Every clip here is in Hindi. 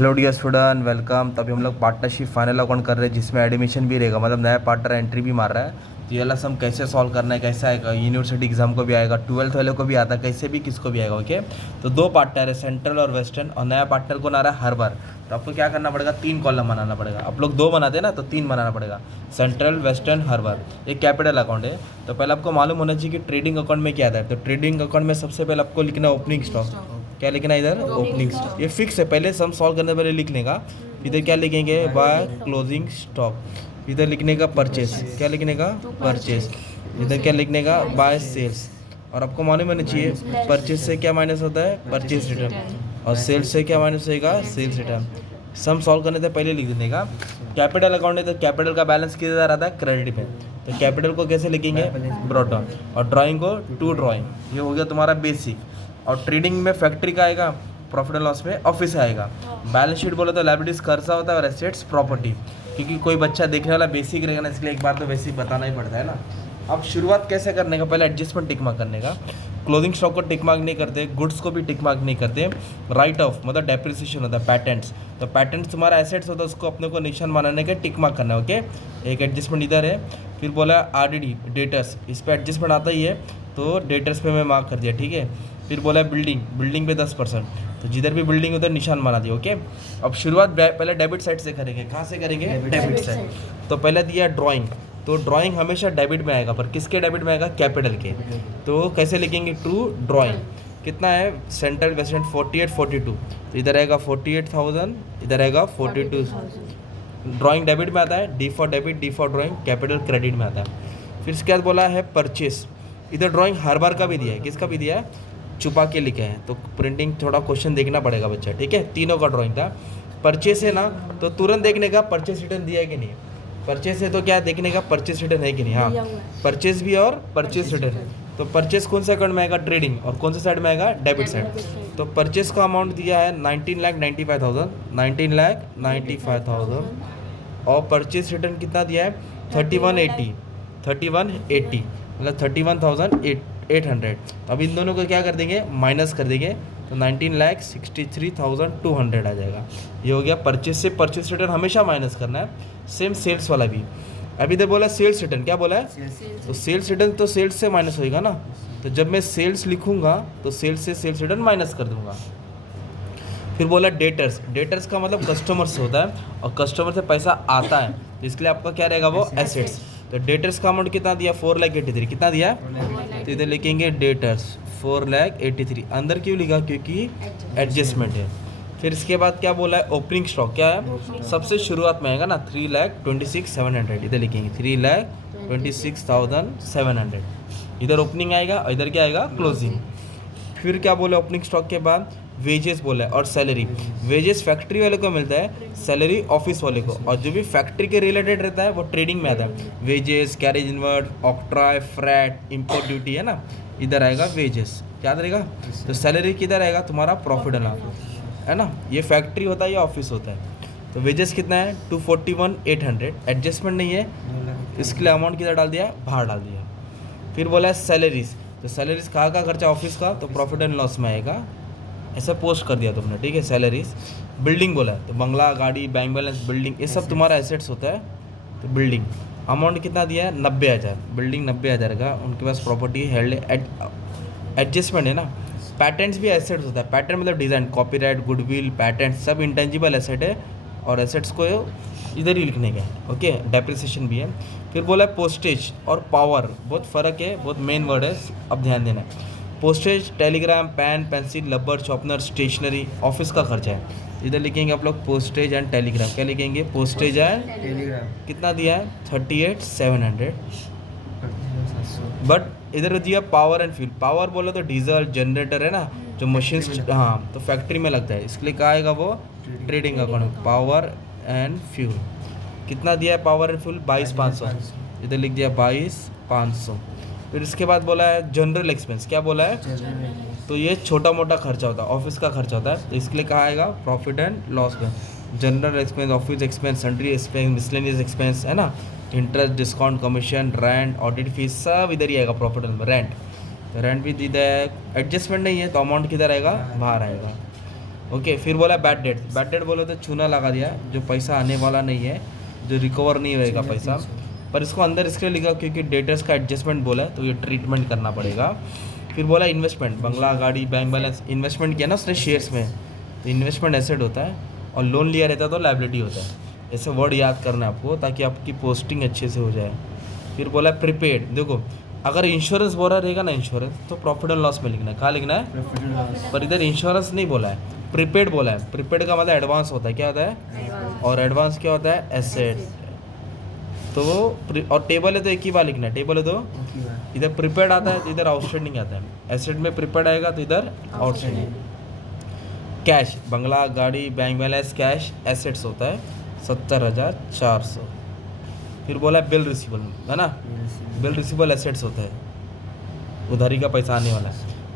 Hello dear student, welcome. तभी हम लोग पार्टनरशिप फाइनल अकाउंट कर रहे हैं जिसमें एडमिशन भी रहेगा, मतलब नया पार्टनर एंट्री भी मार रहा है। तो ये वाला सम कैसे सॉल्व करना है, कैसे आएगा, यूनिवर्सिटी एग्जाम को भी आएगा, 12th वाले को भी आता है, कैसे भी किसको भी आएगा। ओके, तो दो पार्टनर है, सेंट्रल और वेस्टर्न, और नया पार्टनर कौन आ रहा है, हर बार। तो आपको क्या करना पड़ेगा, 3 कॉलम बनाना पड़ेगा। आप लोग 2 बनाते हैं ना, तो 3 बनाना पड़ेगा, सेंट्रल वेस्टर्न हर बार। एक कैपिटल अकाउंट है, तो पहले आपको मालूम होना चाहिए कि ट्रेडिंग अकाउंट में क्या आता है। तो ट्रेडिंग अकाउंट में सबसे पहले आपको लिखना है ओपनिंग स्टॉक। क्या लिखना है इधर, ओपनिंग स्टॉक। ये फिक्स है, पहले सम सॉल्व करने से पहले लिखने का। इधर क्या लिखेंगे, बाय क्लोजिंग स्टॉक। इधर लिखने का परचेस, क्या लिखने का, परचेस। इधर क्या लिखने का, बाय सेल्स। और आपको मालूम होना चाहिए परचेस से क्या माइनस होता है, परचेस रिटर्न, और सेल्स से क्या माइनस होएगा, सेल्स रिटर्न। सम सॉल्व करने से पहले लिख देने का। कैपिटल अकाउंट है तो कैपिटल का बैलेंस किधर आता है, क्रेडिट में। तो कैपिटल को कैसे लिखेंगे, ब्रॉट डाउन, और ड्राइंग को टू ड्राइंग। ये हो गया तुम्हारा बेसिक। और ट्रेडिंग में फैक्ट्री का आएगा, प्रॉफिट एंड लॉस में ऑफिस आएगा। बैलेंस शीट बोले तो लायबिलिटीज खर्चा होता है, और एसेट्स प्रॉपर्टी। क्योंकि कोई बच्चा देखने वाला बेसिक रहेगा ना, इसलिए एक बार तो बेसिक बताना ही पड़ता है ना। अब शुरुआत कैसे करने का, पहले एडजस्टमेंट टिक मार्क करने का। क्लोजिंग स्टॉक को टिक मार्क नहीं करते, गुड्स को भी टिक मार्क नहीं करते। राइट ऑफ मतलब डेप्रिसिएशन होता है, पैटेंट्स। तो पैटेंट्स तुम्हारा एसेट्स होता है, उसको अपने को निशान बनाने के टिक मार्क करना है। ओके, एक एडजस्टमेंट इधर है। फिर बोला आरडीडी डेटर्स, इस पर एडजस्टमेंट आता ही है, तो डेटर्स पे मैं मार्क कर दिया, ठीक है। फिर बोला बिल्डिंग, बिल्डिंग पे 10%, तो जिधर भी बिल्डिंग उधर निशान बना दिया। ओके, अब शुरुआत पहले डेबिट साइड से करेंगे। कहाँ से करेंगे, डेबिट साइड। तो पहले दिया ड्राइंग, तो ड्राइंग हमेशा डेबिट में आएगा, पर किसके डेबिट में आएगा, कैपिटल के। तो कैसे लिखेंगे, टू ड्राइंग। कितना है, सेंट्रल वेस्टर्न 48 42, तो इधर आएगा 48,000, इधर आएगा 42। ड्राइंग डेबिट में आता है, D for debit, D for drawing, capital credit में आता है। फिर इसके बाद बोला है परचेस। इधर ड्राइंग हर बार का भी दिया है, किसका भी दिया है, छुपा के लिखे हैं, तो प्रिंटिंग थोड़ा क्वेश्चन देखना पड़ेगा बच्चा, ठीक है। तीनों का ड्राइंग था। परचेस है ना, तो तुरंत देखने का परचेस रिटर्न दिया है कि नहीं। परचेस है तो क्या देखने का, परचेस रिटर्न है कि नहीं। हाँ, परचेस भी और परचेस रिटर्न। तो परचेस कौन सा अकाउंट में आएगा, ट्रेडिंग, और कौन सा साइड में आएगा, डेबिट साइड। तो परचेस का अमाउंट दिया है 19,95,000, 19,95,000, और परचेस रिटर्न कितना दिया है, 3180, 3180 मतलब 31,800। अब इन दोनों को क्या कर देंगे, माइनस कर देंगे, तो 19,63,200 आ जाएगा। ये हो गया परचेस से। परचेस रिटर्न हमेशा माइनस करना है, सेम सेल्स वाला भी। अभी इधर बोला सेल्स रिटर्न, क्या बोला है, तो सेल्स रिटर्न तो सेल्स से माइनस होएगा ना। तो जब मैं सेल्स लिखूंगा तो सेल्स से सेल्स रिटर्न माइनस कर दूंगा। फिर बोला डेटर्स, डेटर्स का मतलब कस्टमर से होता है, और कस्टमर से पैसा आता है, तो इसलिए आपका क्या रहेगा, वो एसेट्स। तो डेटर्स का अमाउंट कितना दिया, 4,83,000, कितना दिया, तो इधर लिखेंगे डेटर्स 4,83,000। अंदर क्यों लिखा, क्योंकि एडजस्टमेंट है। फिर इसके बाद क्या बोला है, ओपनिंग स्टॉक क्या है, सबसे शुरुआत में आएगा ना, 3,26,700, इधर लिखेंगे 3,26,700। इधर ओपनिंग आएगा और इधर क्या आएगा, क्लोजिंग। फिर क्या बोला, ओपनिंग स्टॉक के बाद वेजेस बोला है, और सैलरी। वेजेस फैक्ट्री वाले को मिलता है, सैलरी ऑफिस वाले को, और जो भी फैक्ट्री के रिलेटेड रहता है वो ट्रेडिंग में आता है। Wages, carriage inward, octroi, frat, import duty है ना, इधर आएगा वेजेस, याद रहेगा। तो सैलरी किधर आएगा, तुम्हारा प्रॉफिट एंड लॉस है ना, ये फैक्ट्री होता है या ऑफिस होता है। तो वेजेस कितना है, 241,800, एडजस्टमेंट नहीं है, इसके लिए अमाउंट किधर डाल दिया, बाहर डाल दिया। फिर बोला है सैलरीज, तो सैलरीज कहाँ का खर्चा, ऑफिस का, तो प्रॉफिट एंड लॉस में आएगा, ऐसा पोस्ट कर दिया तुमने, ठीक है। सैलरीज। बिल्डिंग बोला है, तो बंगला, गाड़ी, बैंक बैलेंस, बिल्डिंग, ये सब तुम्हारा एसेट्स होता है। तो बिल्डिंग अमाउंट कितना दिया है, 90,000, बिल्डिंग 90,000 का, उनके पास प्रॉपर्टी हेल्ड। एडजस्टमेंट है ना। पैटेंट्स भी एसेट्स होता है, पैटेंट मतलब डिज़ाइन, कॉपीराइट, गुडविल, पैटेंट सब इंटेंजिबल एसेट है, और एसेट्स को इधर ही लिखने का है। ओके, डेप्रिसिएशन भी है। फिर बोला है पोस्टेज और पावर, बहुत फ़र्क है, बहुत मेन वर्ड है, अब ध्यान देना है। Postage, telegram, pen, pencil, rubber, sharpener, stationery, office का खर्चा है। इधर लिखेंगे आप लोग पोस्टेज एंड टेलीग्राम, क्या लिखेंगे, पोस्टेज एंड टेलीग्राम। कितना दिया है, 38,700। बट इधर दिया पावर एंड फ्यूल। पावर बोलो तो डीजल, जनरेटर है ना, जो मशीन्स, हाँ, तो फैक्ट्री में लगता है, इसके लिए कहा आएगा वो trading account, power and fuel. कितना दिया है पावर एंड फ्यूल, 22,500, इधर लिख दिया 22,500। फिर इसके बाद बोला है जनरल एक्सपेंस, क्या बोला है, तो ये छोटा मोटा खर्चा होता है, ऑफिस का खर्चा होता है, तो इसके लिए कहा आएगा प्रॉफिट एंड लॉस में। General expense, office expense, sundry expense, miscellaneous expense है ना, interest, discount, commission, rent, audit fees, सब इधर ही आएगा प्रॉफिट एंड। रेंट, तो रेंट भी दीदा है, एडजस्टमेंट नहीं है, तो अमाउंट किधर आएगा, बाहर आएगा। ओके, फिर बोला बैड डेट। बैड डेट बोले तो चूना लगा दिया, जो पैसा आने वाला नहीं है, जो रिकवर नहीं होएगा पैसा, पर इसको अंदर इसके लिए लिखा क्योंकि डेटर्स का एडजस्टमेंट बोला है तो ये ट्रीटमेंट करना पड़ेगा। फिर बोला इन्वेस्टमेंट, बंगला गाड़ी बैंक बैलेंस, इन्वेस्टमेंट किया ना उसने शेयर्स में, तो इन्वेस्टमेंट एसेट होता है, और लोन लिया रहता है तो लायबिलिटी होता है। ऐसे वर्ड याद करना है आपको ताकि आपकी पोस्टिंग अच्छे से हो जाए। फिर बोला प्रीपेड, देखो अगर इंश्योरेंस बोला रहेगा ना इंश्योरेंस, तो प्रॉफिट एंड लॉस में लिखना है, कहाँ लिखना है, पर इधर इंश्योरेंस नहीं बोला है, प्रीपेड बोला है। प्रीपेड का मतलब एडवांस होता है, क्या होता है, और एडवांस क्या होता है, एसेट। तो और टेबल है तो एक ही बार लिखना है, टेबल है तो इधर प्रीपेड आता है तो इधर आउटस्टैंडिंग आता है, एसेट में प्रीपेड आएगा तो इधर आउटस्टैंडिंग। कैश, बंगला गाड़ी बैंक बैलेंस कैश एसेट्स होता है 70,400। फिर बोला बिल रिसीवेबल, है ना, बिल रिसीवेबल एसेट्स होता है, उधारी का पैसा आने वाला है।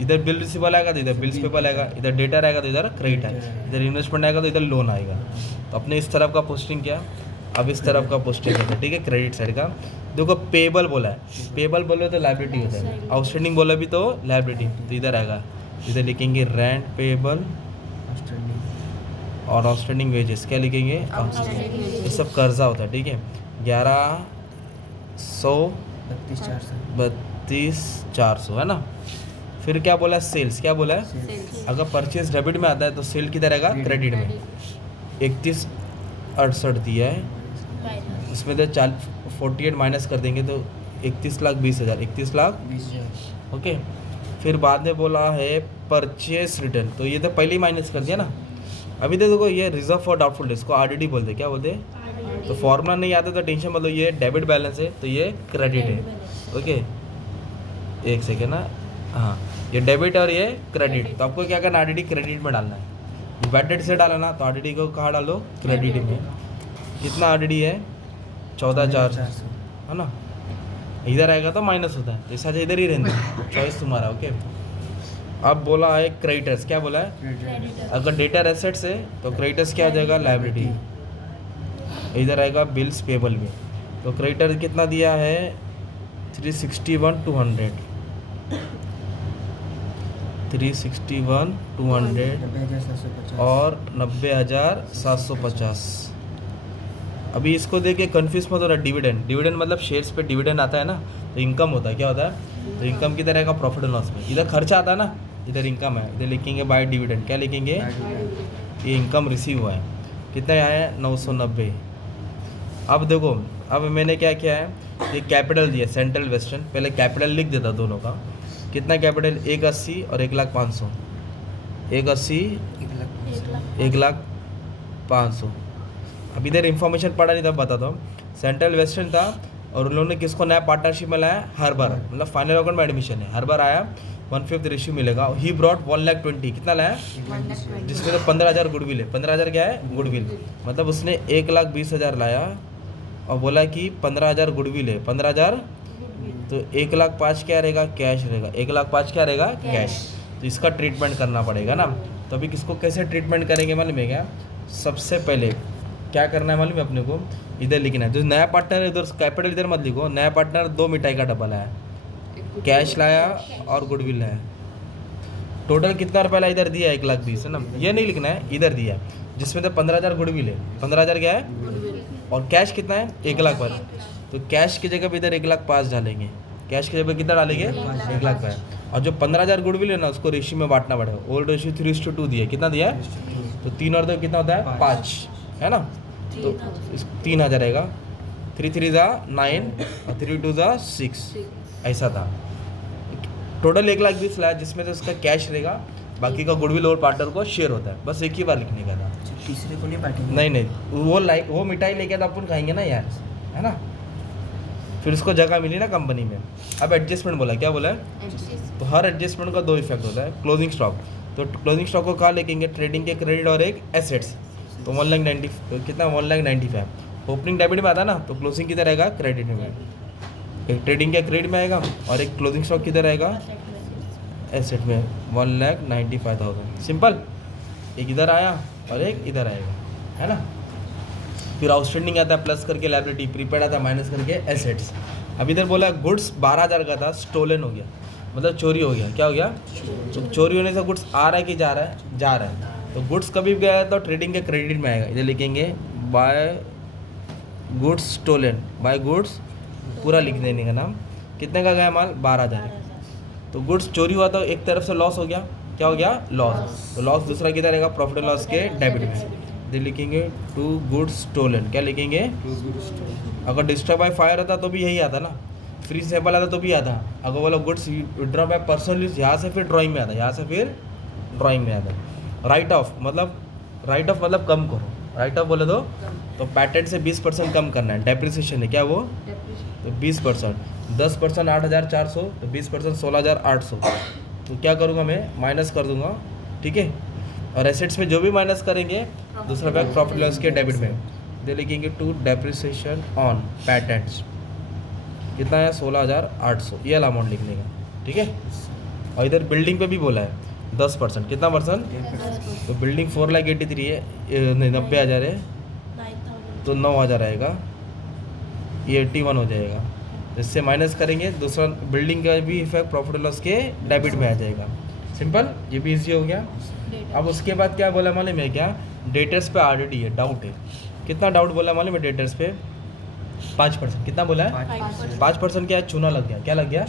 इधर बिल रिसीवेबल आएगा तो इधर बिल्स पेबल आएगा, इधर डेटर आएगा तो इधर क्रेडिट है, इधर इन्वेस्टमेंट आएगा तो इधर लोन आएगा। तो अपने इस तरफ का पोस्टिंग किया, अब इस तरफ का पोस्टिंग होता है, ठीक है, क्रेडिट साइड का। देखो पेबल बोला है, पेबल बोले तो लायबिलिटी होता है, आउटस्टैंडिंग बोला भी तो लायबिलिटी, तो इधर आएगा, इधर लिखेंगे रेंट पेबल और आउटस्टैंडिंग वेजेस, क्या लिखेंगे, ये सब कर्जा होता है, ठीक है। 11,32,400 है ना। फिर क्या बोला, सेल्स, क्या बोला है, अगर परचेज डेबिट में आता है तो सेल किधर रहेगा, क्रेडिट में। 31,68 दिया है, उसमें तो 48 माइनस कर देंगे तो 31,20,000, 31,20,000, ओके। फिर बाद में बोला है परचेस रिटर्न, तो ये तो पहले ही माइनस कर दिया ना। अभी तो देखो ये रिजर्व फॉर डाउटफुल डेट्स को आरडीडी बोलते, क्या बोलते, तो फॉर्मूला नहीं आता तो टेंशन मतलब ये डेबिट बैलेंस है तो ये क्रेडिट है, ओके। एक सेकेंड ना, हाँ ये डेबिट और ये क्रेडिट, तो आपको क्या करना, आरडीडी क्रेडिट में डालना है। बैड डेट से डाला ना तो आरडीडी को कहाँ डालो, क्रेडिट में। कितना आरडीडी है, 14,400 है ना, इधर आएगा तो माइनस होता है, जैसा इधर ही रहना है, चॉइस तुम्हारा, ओके। अब बोला है क्रेडिटर्स, क्या बोला है, अगर डेटर एसेट्स है तो क्रेडिटर्स क्या आ जाएगा, लायबिलिटी, इधर आएगा बिल्स पेबल में। तो क्रेडिटर कितना दिया है, 361,200, 361,200 और 90,750। अभी इसको देख के कन्फ्यूज मत हो रहा, डिविडेंड, डिविडेंड मतलब शेयर्स पे डिविडेंड आता है ना, तो इनकम होता है, क्या होता है, तो इनकम किधर रहेगा, प्रॉफिट एंड लॉस में। इधर खर्चा आता है ना, इधर इनकम है, इधर लिखेंगे बाय डिविडेंड, क्या लिखेंगे, ये इनकम रिसीव हुआ है, कितना आया है, 990। अब देखो, अब मैंने क्या किया है, ये कैपिटल दिया सेंट्रल वेस्टर्न, पहले कैपिटल लिख देता दोनों का, कितना कैपिटल, 180 और 1,05,000, 180 1,05,000। अब इधर इन्फॉर्मेशन पढ़ा नहीं था, बताता हूँ। सेंट्रल वेस्टर्न था और उन लोगों ने किसको नया पार्टनरशिप में लाया, हर बार, मतलब फाइनल अकाउंट में एडमिशन है, हर बार आया 1/5 रेशियो मिलेगा। ही ब्रॉट 1,20,000, कितना लाया, जिसमें तो 15,000 गुडविल है, 15,000 क्या है, गुडविल, मतलब उसने 1,20,000 लाया और बोला कि 15,000 गुडविल है, 15,000, तो 1,05,000 क्या रहेगा, कैश रहेगा, 1,05,000 क्या रहेगा, कैश। तो इसका ट्रीटमेंट करना पड़ेगा ना। तो अभी किसको कैसे ट्रीटमेंट करेंगे मालूम है क्या, सबसे पहले क्या करना है मालूम है अपने को, इधर लिखना है, जो नया पार्टनर है उधर कैपिटल इधर मत लिखो, नया पार्टनर 2 मिठाई का डब्बा लाया, कैश लाया और गुडविल लाया, टोटल कितना रुपया लाया, इधर दिया 1,20,000 है ना, ये नहीं लिखना है, इधर दिया, जिसमें तो 15,000 गुडविल है, 15,000 क्या है, और कैश कितना है, 1,05,000, तो कैश की जगह पे इधर 1,05,000 डालेंगे, कैश की जगह कितना डालेंगे, 1,05,000, और जो 15,000 गुडविल है ना उसको रेशियो में बांटना पड़ेगा, ओल्ड रेशियो 3:2 दिया, कितना दिया है, तो 3 और 2 कितना होता है, 5 है ना, तो 3,000 रहेगा, 3 3 9 और 3 2 6, ऐसा था। टोटल 1,20,000 लाया, जिसमें तो उसका कैश रहेगा, बाकी का गुडविल और पार्टनर को शेयर होता है, बस एक ही बार लिखने का था, तीसरे को नहीं बांटेंगे, नहीं वो मिठाई लेके तो अपन खाएंगे ना यार, है ना, फिर उसको जगह मिली ना कंपनी में। अब एडजस्टमेंट बोला, क्या बोला है, तो हर एडजस्टमेंट का 2 इफेक्ट होता है। क्लोजिंग स्टॉक, तो क्लोजिंग स्टॉक को कहाँ लेंगे, ट्रेडिंग के क्रेडिट और एक एसेट्स, तो 1,90,000, तो कितना 1,95,000, ओपनिंग डेबिट में आता है ना, तो क्लोजिंग किधर आएगा, क्रेडिट में, एक ट्रेडिंग के क्रेडिट में आएगा और एक क्लोजिंग स्टॉक किधर आएगा, एसेट में, 1,95,000, सिंपल, एक इधर आया और एक इधर आएगा, है ना। फिर आउटस्टैंडिंग आता है प्लस करके लायबिलिटी, प्रीपेड आता है माइनस करके एसेट्स। अब इधर बोला गुड्स 12,000 का था, स्टोलन हो गया, मतलब चोरी हो गया, क्या हो गया, तो चोरी होने से गुड्स आ रहा है कि जा रहा है, जा रहा है, तो गुड्स कभी भी गया तो ट्रेडिंग के क्रेडिट में आएगा, इधर लिखेंगे by goods stolen, by goods पूरा लिख देने का नाम, कितने का गया माल 12,000। तो गुड्स चोरी हुआ तो एक तरफ से लॉस हो गया, क्या हो गया लॉस, तो लॉस दूसरा किधर रहेगा प्रॉफिट एंड लॉस के डेबिट में, इधर लिखेंगे टू गुड्स स्टोलन, क्या लिखेंगे अगर डिस्ट्रॉय बाय फायर आता तो भी यही आता ना, फ्री सैंपल आता तो भी आता, अगर बोलो goods withdraw bye personal use यहाँ से फिर ड्राइंग में आता, यहाँ से फिर ड्राइंग में आता। राइट ऑफ मतलब कम करो, राइट ऑफ बोले तो पैटेंट से 20% कम करना है, डेप्रिसिएशन है क्या वो, तो 20%, 10% 8,400, तो 20% 16,800, तो क्या करूँगा मैं माइनस कर दूंगा, ठीक है। और एसेट्स में जो भी माइनस करेंगे दूसरा बैग प्रॉफिट लॉस के डेबिट में, दे लिखेंगे टू डेप्रिसिएशन ऑन पैटेंट्स, कितना है 16,800, ये वाला अमाउंट लिखने का, ठीक है। और इधर बिल्डिंग पे भी बोला है 10%, कितना परसेंट, तो बिल्डिंग 4,83,000 है, नहीं 90,000 है, तो 9,000 आएगा, ये 81 हो जाएगा, तो इससे माइनस करेंगे दूसरा बिल्डिंग का भी इफेक्ट प्रॉफिट लॉस के डेबिट में आ जाएगा, सिंपल, ये भी इजी हो गया। अब उसके बाद क्या बोला मालूम है क्या, डेटर्स पे आरडीडी है, डाउट है, कितना डाउट बोला मालूम है डेटर्स पे 5%, कितना बोला है 5%, क्या चूना लग गया, क्या लग गया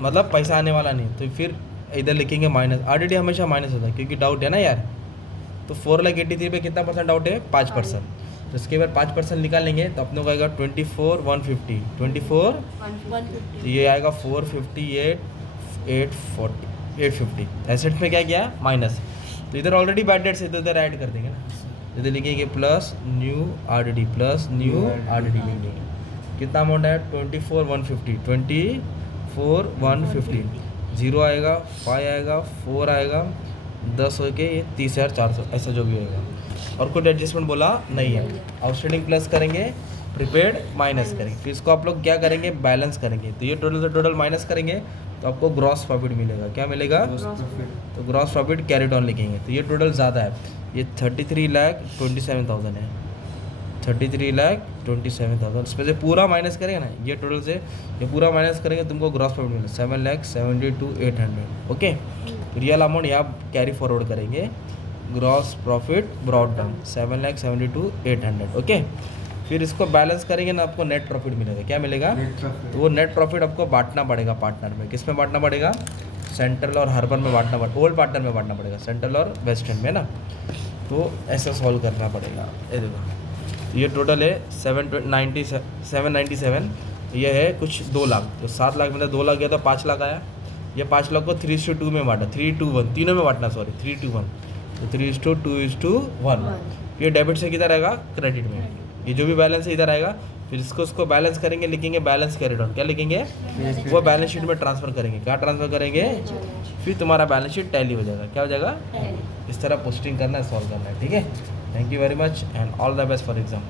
मतलब पैसा आने वाला नहीं, तो फिर इधर लिखेंगे माइनस, आरडीडी हमेशा माइनस होता है क्योंकि डाउट है ना यार, तो 4,83,000 पे कितना परसेंट डाउट है 5%, तो इसके बाद 5% निकालेंगे तो अपने को आएगा 24,150, 24 तो ये आएगा 458,850, एसेट में क्या किया माइनस, तो इधर ऑलरेडी बैड डेट्स है तो इधर ऐड कर देंगे ना, इधर लिखेंगे प्लस न्यू आरडीडी लिखेंगे, कितना अमाउंट है 24,150, 24,150, 0 आएगा 5 आएगा 4 आएगा 10 हो के 30,400, ऐसा जो भी होगा, और कोई एडजस्टमेंट बोला नहीं है। आउटस्टैंडिंग प्लस करेंगे, प्रीपेड माइनस करेंगे, फिर इसको आप लोग क्या करेंगे बैलेंस करेंगे, तो ये टोटल से टोटल माइनस करेंगे तो आपको ग्रॉस प्रॉफिट मिलेगा, क्या मिलेगा, तो ग्रॉस प्रॉफिट कैरिड ऑन लिखेंगे, तो ये टोटल ज़्यादा है, ये 33,27,000 है, 33,27,000, इसमें से पूरा माइनस करेंगे ना, ये टोटल से ये पूरा माइनस करेंगे तुमको ग्रॉस प्रॉफिट मिलेगा 7,72,800, ओके। रियल अमाउंट यहाँ कैरी फॉरवर्ड करेंगे, gross profit brought down 7,72,800, okay. फिर इसको बैलेंस करेंगे ना आपको नेट प्रॉफिट मिलेगा, क्या मिलेगा, तो वो नेट प्रॉफिट आपको बांटना पड़ेगा पार्टनर में, किस में बांटना पड़ेगा, सेंट्रल और हर्बन में बांटना पड़ेगा, ओल्ड पार्टनर में बांटना पड़ेगा, सेंट्रल और वेस्टर्न में ना, तो ऐसा सॉल्व करना पड़ेगा। ये देखो ये टोटल है 797, ये है कुछ 2 लाख, तो 7 लाख में 2 लाख गया तो 5 लाख आया, ये 5 लाख को 3:2 में बांटा, 3:1 तीनों में बांटना, सॉरी 3:1, तो 3:2:1, ये डेबिट से किधर आएगा क्रेडिट में, ये जो भी बैलेंस है इधर आएगा, फिर इसको बैलेंस करेंगे, लिखेंगे बैलेंस कैरिड ऑन, क्या लिखेंगे वो बैलेंस शीट में ट्रांसफर करेंगे, क्या ट्रांसफर करेंगे, फिर तुम्हारा बैलेंस शीट टैली हो जाएगा, क्या हो जाएगा, इस तरह पोस्टिंग करना है, सॉल्व करना है, ठीक है। Thank you very much and all the best for exam.